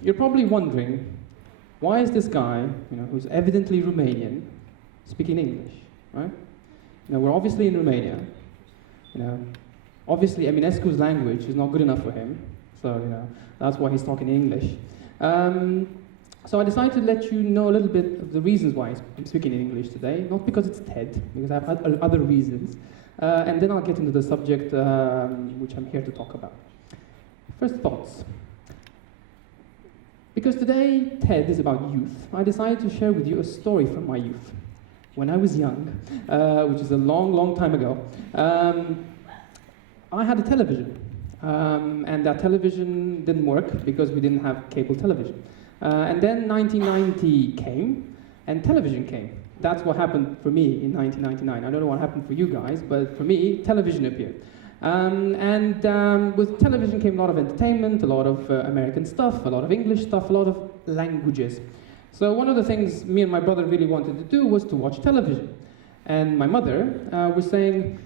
you're probably wondering, why is this guy, who's evidently Romanian, speaking English, right? We're obviously in Romania. Obviously Eminescu's language is not good enough for him, so that's why he's talking English. So I decided to let you know a little bit of the reasons why I'm speaking in English today, not because it's TED, because I have other reasons, and then I'll get into the subject which I'm here to talk about. First thoughts. Because today TED is about youth, I decided to share with you a story from my youth. When I was young, which is a long, long time ago, I had a television. And that television didn't work because we didn't have cable television. And then 1990 came, and television came. That's what happened for me in 1999. I don't know what happened for you guys, but for me, television appeared. With television came a lot of entertainment, a lot of American stuff, a lot of English stuff, a lot of languages. So one of the things me and my brother really wanted to do was to watch television. And my mother was saying,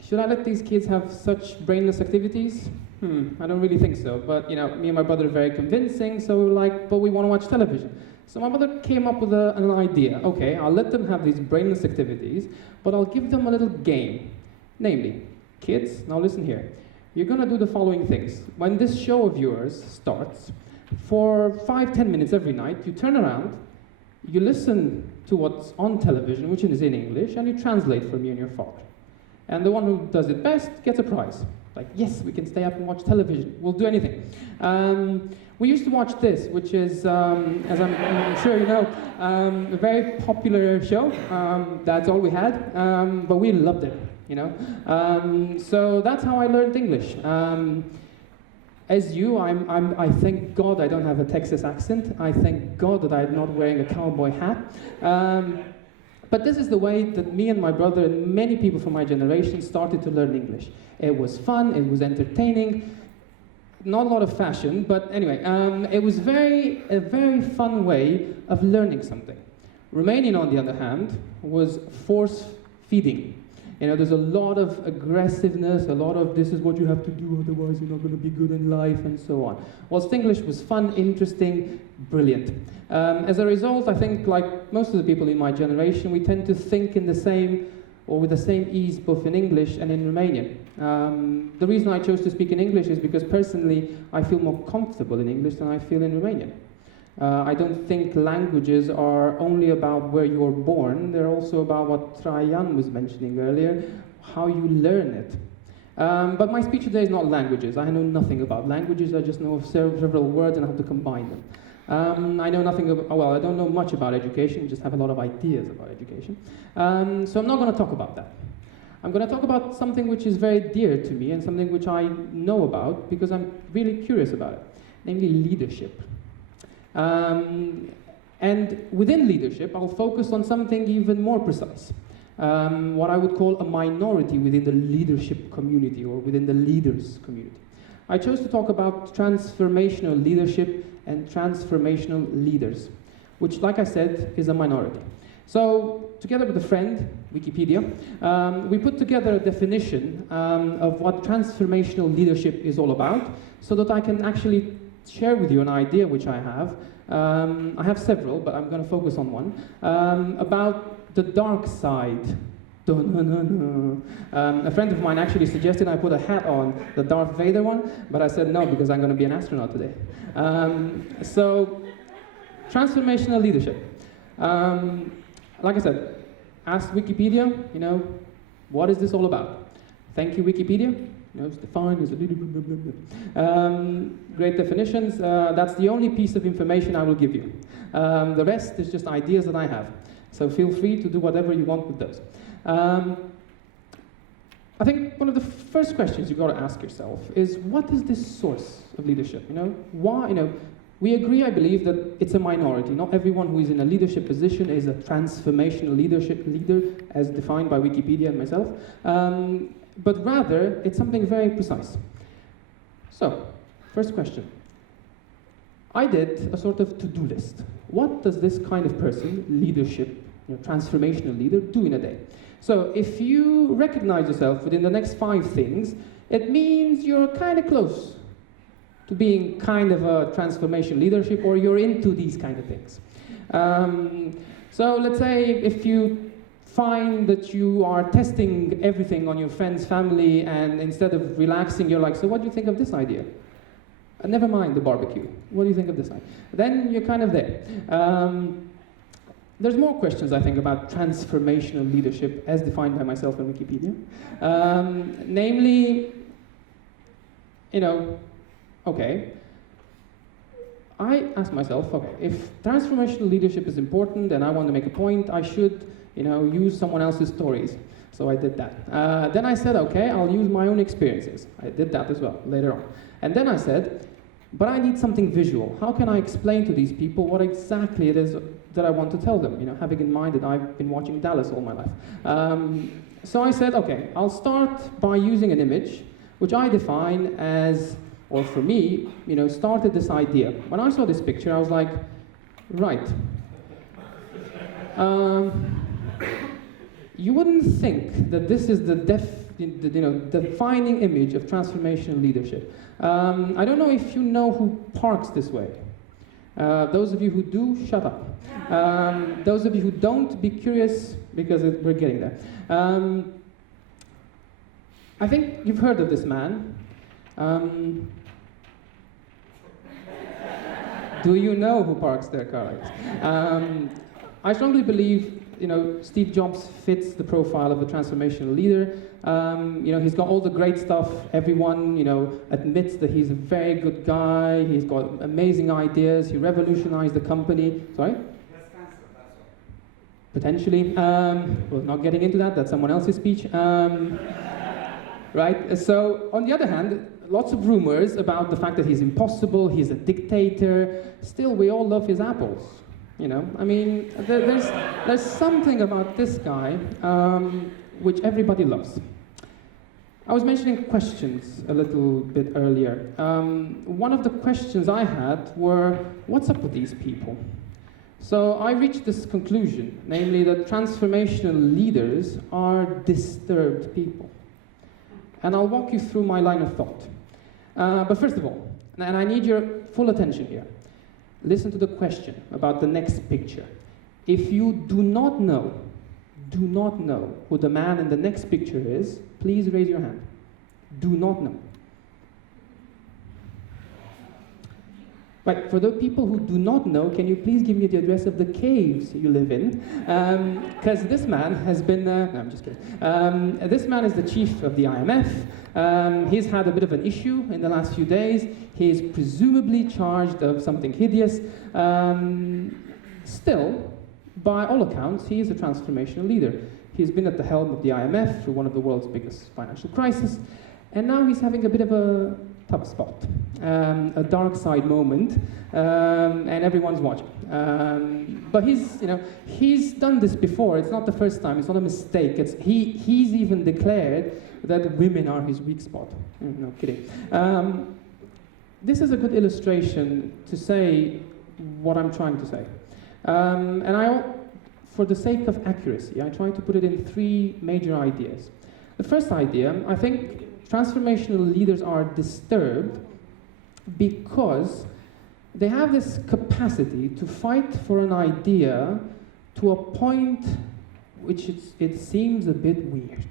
should I let these kids have such brainless activities? I don't really think so. But me and my brother are very convincing, so we were like, but we want to watch television. So my mother came up with an idea. Okay, I'll let them have these brainless activities, but I'll give them a little game. Namely, kids, now listen here. You're going to do the following things. When this show of yours starts, for 5-10 minutes every night, you turn around, you listen to what's on television, which is in English, and you translate for me and your father. And the one who does it best gets a prize. Like, yes, we can stay up and watch television. We'll do anything. We used to watch this, which is, as I'm sure you know, a very popular show. That's all we had, but we loved it, So that's how I learned English. As you, I thank God I don't have a Texas accent. I thank God that I'm not wearing a cowboy hat. But this is the way that me and my brother and many people from my generation started to learn English. It was fun, it was entertaining, not a lot of fashion, but anyway, it was a very fun way of learning something. Romanian, on the other hand, was force-feeding. There's a lot of aggressiveness, a lot of this is what you have to do, otherwise you're not going to be good in life, and so on. Whilst English was fun, interesting, brilliant. As a result, I think, like most of the people in my generation, we tend to think in the same, or with the same ease, both in English and in Romanian. The reason I chose to speak in English is because personally, I feel more comfortable in English than I feel in Romanian. I don't think languages are only about where you're born, they're also about what Traian was mentioning earlier, how you learn it. But my speech today is not languages. I know nothing about languages, I just know of several words and how to combine them. I know nothing about, well, I don't know much about education, just have a lot of ideas about education. So I'm not going to talk about that. I'm going to talk about something which is very dear to me and something which I know about because I'm really curious about it, namely leadership. And within leadership, I'll focus on something even more precise, what I would call a minority within the leadership community or within the leaders community. I chose to talk about transformational leadership and transformational leaders, which, like I said, is a minority. So, together with a friend, Wikipedia, we put together a definition of what transformational leadership is all about, so that I can actually share with you an idea which I have. I have several, but I'm going to focus on one, about the dark side. A friend of mine actually suggested I put a hat on, the Darth Vader one, but I said no because I'm going to be an astronaut today. So, transformational leadership. Like I said, ask Wikipedia, what is this all about? Thank you, Wikipedia. It's defined as a little blah, blah, blah. Great definitions. That's the only piece of information I will give you. The rest is just ideas that I have. So feel free to do whatever you want with those. I think one of the first questions you've got to ask yourself is, what is this source of leadership? Why? We agree, I believe, that it's a minority. Not everyone who is in a leadership position is a transformational leader, as defined by Wikipedia and myself. But rather, it's something very precise. So, first question. I did a sort of to-do list. What does this kind of person, leadership, transformational leader, do in a day? So, if you recognize yourself within the next 5 things, it means you're kind of close to being kind of a transformational leadership, or you're into these kind of things. So let's say if you find that you are testing everything on your friend's family, and instead of relaxing, you're like, so what do you think of this idea? Never mind the barbecue. What do you think of this idea? Then you're kind of there. There's more questions, I think, about transformational leadership as defined by myself on Wikipedia. Namely, okay, I asked myself, okay, if transformational leadership is important and I want to make a point, I should, use someone else's stories. So I did that. Then I said, okay, I'll use my own experiences. I did that as well, later on. And then I said, but I need something visual. How can I explain to these people what exactly it is that I want to tell them, having in mind that I've been watching Dallas all my life. So I said, okay, I'll start by using an image, which I define as, or for me, started this idea. When I saw this picture, I was like, right. You wouldn't think that this is the defining image of transformational leadership. I don't know if you know who parks this way. Those of you who do, shut up. Those of you who don't, be curious, because we're getting there. I think you've heard of this man. Do you know who parks their car like this? I strongly believe Steve Jobs fits the profile of a transformational leader. He's got all the great stuff. Everyone, admits that he's a very good guy. He's got amazing ideas. He revolutionized the company. Sorry? Potentially. We're not getting into that. That's someone else's speech. Right? So, on the other hand, lots of rumors about the fact that he's impossible, he's a dictator. Still, we all love his apples. There's something about this guy which everybody loves. I was mentioning questions a little bit earlier. One of the questions I had were, what's up with these people? So I reached this conclusion, namely that transformational leaders are disturbed people. And I'll walk you through my line of thought. But first of all, and I need your full attention here, listen to the question about the next picture. If you do not know who the man in the next picture is, please raise your hand. Do not know. Right, for the people who do not know, can you please give me the address of the caves you live in? Because this man has been, no, I'm just kidding. This man is the chief of the IMF. He's had a bit of an issue in the last few days. He's presumably charged of something hideous. Still, by all accounts, he is a transformational leader. He's been at the helm of the IMF through one of the world's biggest financial crises, and now he's having a bit of a tough spot, a dark side moment, and everyone's watching. But he's done this before. It's not the first time. It's not a mistake. He's even declared that women are his weak spot. No kidding. This is a good illustration to say what I'm trying to say. For the sake of accuracy, I try to put it in 3 major ideas. The first idea, I think transformational leaders are disturbed because they have this capacity to fight for an idea to a point which it seems a bit weird.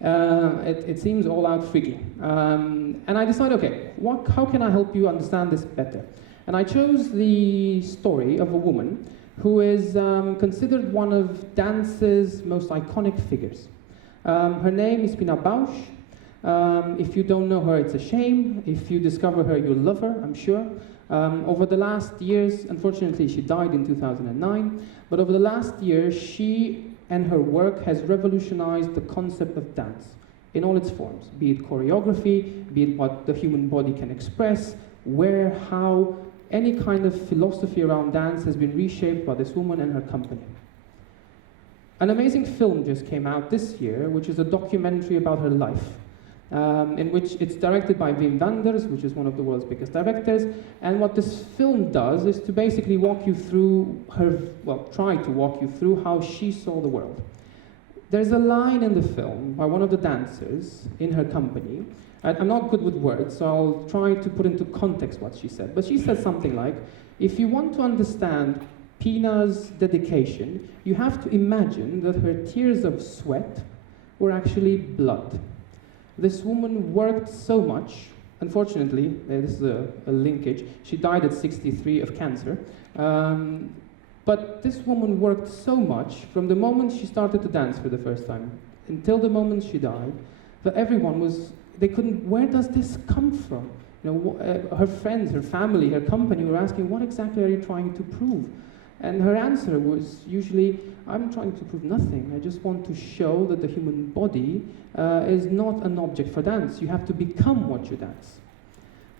It seems all out freaky. And I decided, okay, how can I help you understand this better? And I chose the story of a woman who is considered one of dance's most iconic figures. Her name is Pina Bausch. If you don't know her, it's a shame. If you discover her, you'll love her, I'm sure. Over the last years, unfortunately, she died in 2009, but over the last year, she and her work has revolutionized the concept of dance in all its forms, be it choreography, be it what the human body can express, where, how, any kind of philosophy around dance has been reshaped by this woman and her company. An amazing film just came out this year, which is a documentary about her life, in which it's directed by Wim Wenders, which is one of the world's biggest directors, and what this film does is to basically walk you through try to walk you through how she saw the world. There's a line in the film by one of the dancers in her company I'm not good with words, so I'll try to put into context what she said. But she said something like, if you want to understand Pina's dedication, you have to imagine that her tears of sweat were actually blood. This woman worked so much. Unfortunately, this is a linkage, she died at 63 of cancer. But this woman worked so much from the moment she started to dance for the first time until the moment she died, that everyone was, they couldn't, where does this come from? You know, her friends, her family, her company were asking, what exactly are you trying to prove? And her answer was usually, I'm trying to prove nothing. I just want to show that the human body is not an object for dance. You have to become what you dance.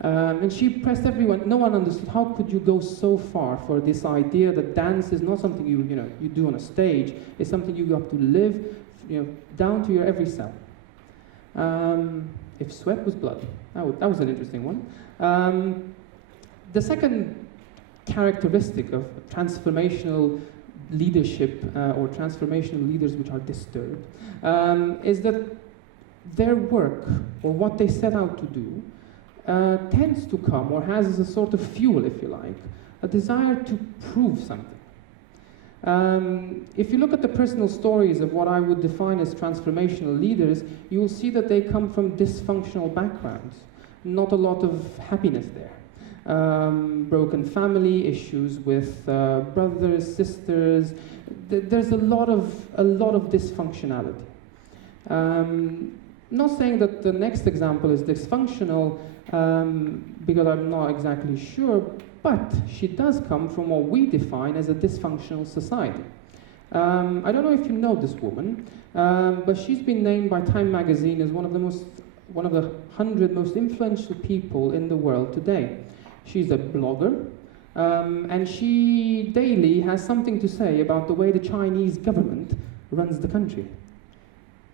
And she pressed everyone. No one understood, how could you go so far for this idea that dance is not something you do on a stage. It's something you have to live, down to your every cell. If sweat was blood, that was an interesting one. The second characteristic of transformational leadership or transformational leaders which are disturbed is that their work or what they set out to do tends to come or has as a sort of fuel, if you like, a desire to prove something. If you look at the personal stories of what I would define as transformational leaders, you will see that they come from dysfunctional backgrounds, not a lot of happiness there. Broken family issues with brothers, sisters. There's a lot of dysfunctionality. Not saying that the next example is dysfunctional, because I'm not exactly sure, but she does come from what we define as a dysfunctional society. I don't know if you know this woman, but she's been named by Time magazine as one of the 100 most influential people in the world today. She's a blogger, and she daily has something to say about the way the Chinese government runs the country.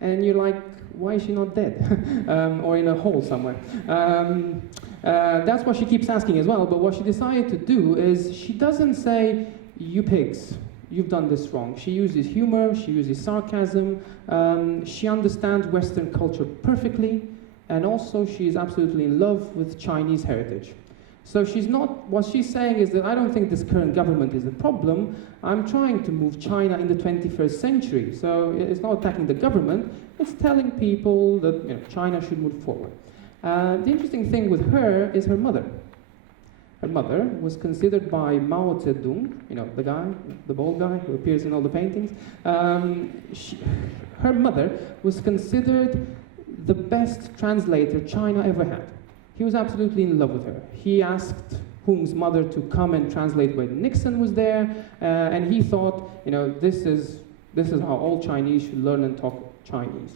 And you're like, why is she not dead? Or in a hole somewhere? That's what she keeps asking as well, but what she decided to do is she doesn't say, you pigs, you've done this wrong. She uses humor, she uses sarcasm, she understands Western culture perfectly, and also she's absolutely in love with Chinese heritage. So what she's saying is that I don't think this current government is a problem. I'm trying to move China in the 21st century. So it's not attacking the government, it's telling people that China should move forward. The interesting thing with her is her mother. Her mother was considered by Mao Zedong, the guy, the bald guy who appears in all the paintings. Her mother was considered the best translator China ever had. He was absolutely in love with her. He asked Hung's mother to come and translate when Nixon was there, and he thought, this is how all Chinese should learn and talk Chinese,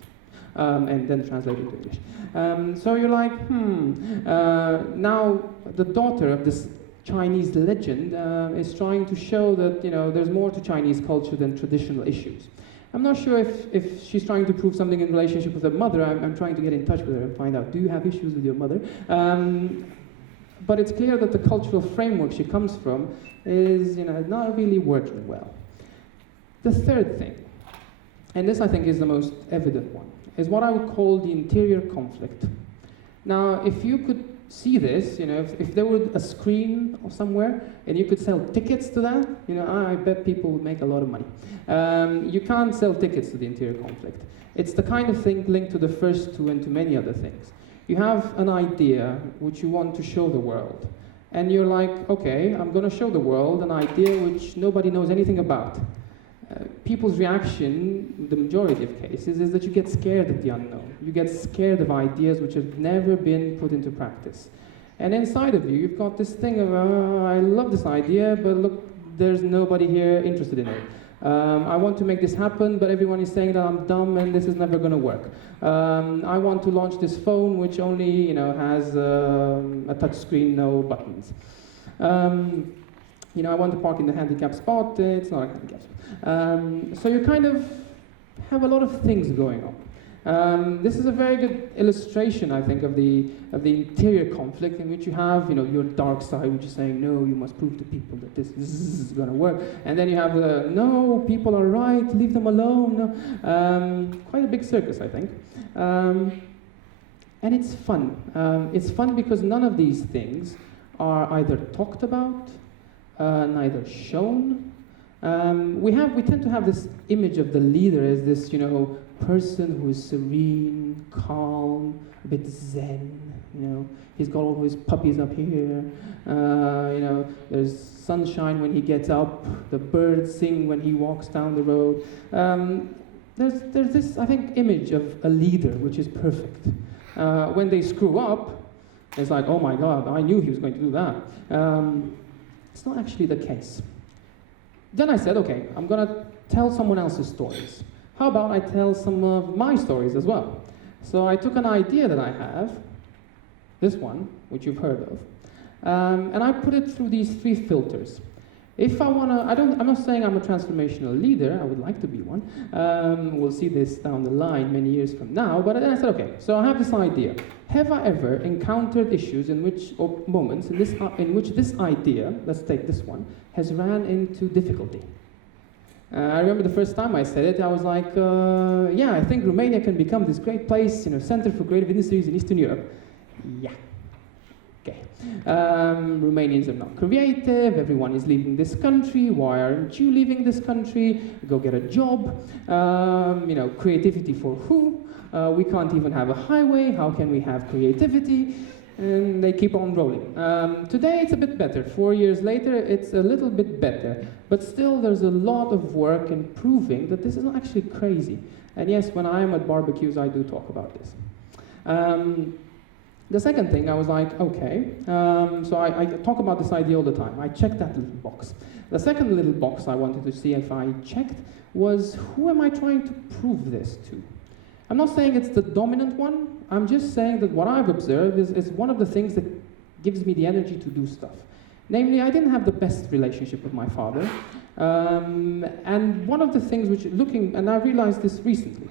and then translate it to English. So you're like, now the daughter of this Chinese legend is trying to show that there's more to Chinese culture than traditional issues. I'm not sure if she's trying to prove something in relationship with her mother. I'm trying to get in touch with her and find out, do you have issues with your mother? But it's clear that the cultural framework she comes from is not really working well. The third thing, and this I think is the most evident one, is what I would call the interior conflict. Now, if you could see this, if there were a screen or somewhere and you could sell tickets to that, I bet people would make a lot of money. You can't sell tickets to the interior conflict. It's the kind of thing linked to the first two and to many other things. You have an idea which you want to show the world, and you're like, okay, I'm going to show the world an idea which nobody knows anything about. People's reaction, the majority of cases, is that you get scared of the unknown. You get scared of ideas which have never been put into practice. And inside of you, you've got this thing of, I love this idea, but look, there's nobody here interested in it. I want to make this happen, but everyone is saying that I'm dumb and this is never going to work. I want to launch this phone which only, has a touch screen, no buttons. I want to park in the handicap spot, it's not a handicap spot. So you kind of have a lot of things going on. This is a very good illustration, I think, of the interior conflict in which you have, your dark side, which is saying, no, you must prove to people that this is going to work. And then you have the, no, people are right, leave them alone. No. Quite a big circus, I think. And it's fun. It's fun because none of these things are either talked about, neither shown. We tend to have this image of the leader as this, person who is serene, calm, a bit zen. He's got all his puppies up here. There's sunshine when he gets up. The birds sing when he walks down the road. There's this, I think, image of a leader which is perfect. When they screw up, it's like, oh my God, I knew he was going to do that. It's not actually the case. Then I said, okay, I'm going to tell someone else's stories. How about I tell some of my stories as well? So I took an idea that I have, this one, which you've heard of, and I put it through these 3 filters. If I want to, I'm not saying I'm a transformational leader, I would like to be one. We'll see this down the line many years from now, but then I said, okay, so I have this idea. Have I ever encountered issues or moments in which this idea, let's take this one, has ran into difficulty? I remember the first time I said it, I was like, yeah, I think Romania can become this great place, center for creative industries in Eastern Europe. Yeah. Okay. Romanians are not creative, everyone is leaving this country, why aren't you leaving this country? Go get a job. Creativity for who? We can't even have a highway, how can we have creativity? And they keep on rolling. Today it's a bit better. 4 years later, it's a little bit better. But still, there's a lot of work in proving that this is not actually crazy. And yes, when I am at barbecues, I do talk about this. The second thing, I was like, okay, so I talk about this idea all the time. I checked that little box. The second little box I wanted to see if I checked was, who am I trying to prove this to? I'm not saying it's the dominant one. I'm just saying that what I've observed is one of the things that gives me the energy to do stuff. Namely, I didn't have the best relationship with my father. And one of the things and I realized this recently,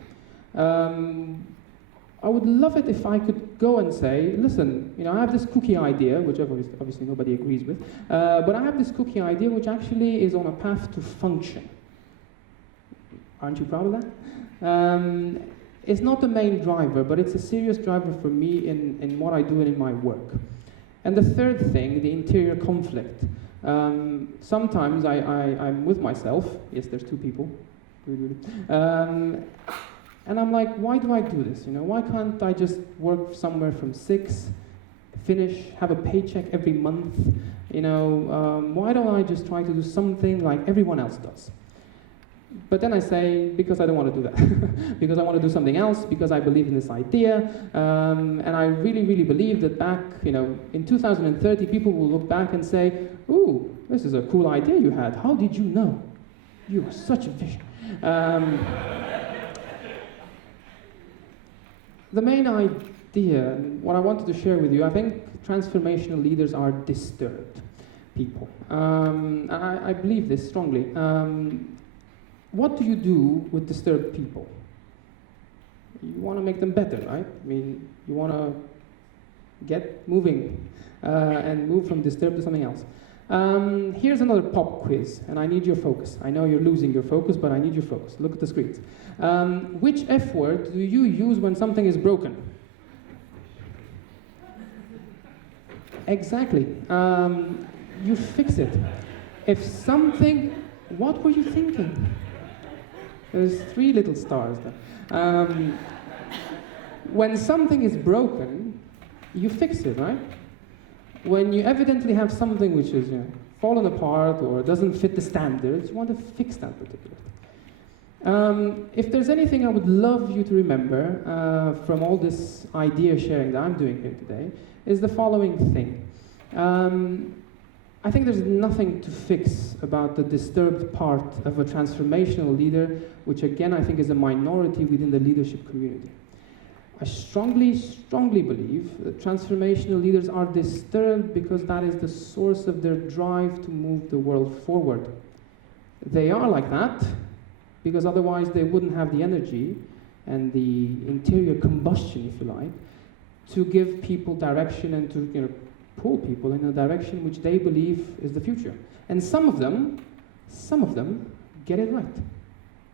I would love it if I could go and say, listen, I have this cookie idea, which obviously nobody agrees with, but I have this cookie idea which actually is on a path to function. Aren't you proud of that? It's not the main driver, but it's a serious driver for me in what I do and in my work. And the third thing, the interior conflict. Sometimes I'm with myself. Yes, there's 2 people. And I'm like, why do I do this? Why can't I just work somewhere from 6, finish, have a paycheck every month? Why don't I just try to do something like everyone else does? But then I say, because I don't want to do that. Because I want to do something else, because I believe in this idea. And I really, really believe that back, in 2030, people will look back and say, ooh, this is a cool idea you had. How did you know? You are such a vision. The main idea, what I wanted to share with you, I think transformational leaders are disturbed people. I believe this strongly. What do you do with disturbed people? You want to make them better, right? You want to get moving and move from disturbed to something else. Here's another pop quiz, and I need your focus. I know you're losing your focus, but I need your focus. Look at the screens. Which F word do you use when something is broken? Exactly. You fix it. If something... What were you thinking? There's 3 little stars there. When something is broken, you fix it, right? When you evidently have something which is fallen apart or doesn't fit the standards, you want to fix that particular thing. If there's anything I would love you to remember from all this idea sharing that I'm doing here today, is the following thing. I think there's nothing to fix about the disturbed part of a transformational leader, which again I think is a minority within the leadership community. I strongly, strongly believe that transformational leaders are disturbed because that is the source of their drive to move the world forward. They are like that because otherwise they wouldn't have the energy and the interior combustion, if you like, to give people direction and to pull people in a direction which they believe is the future. And some of them get it right.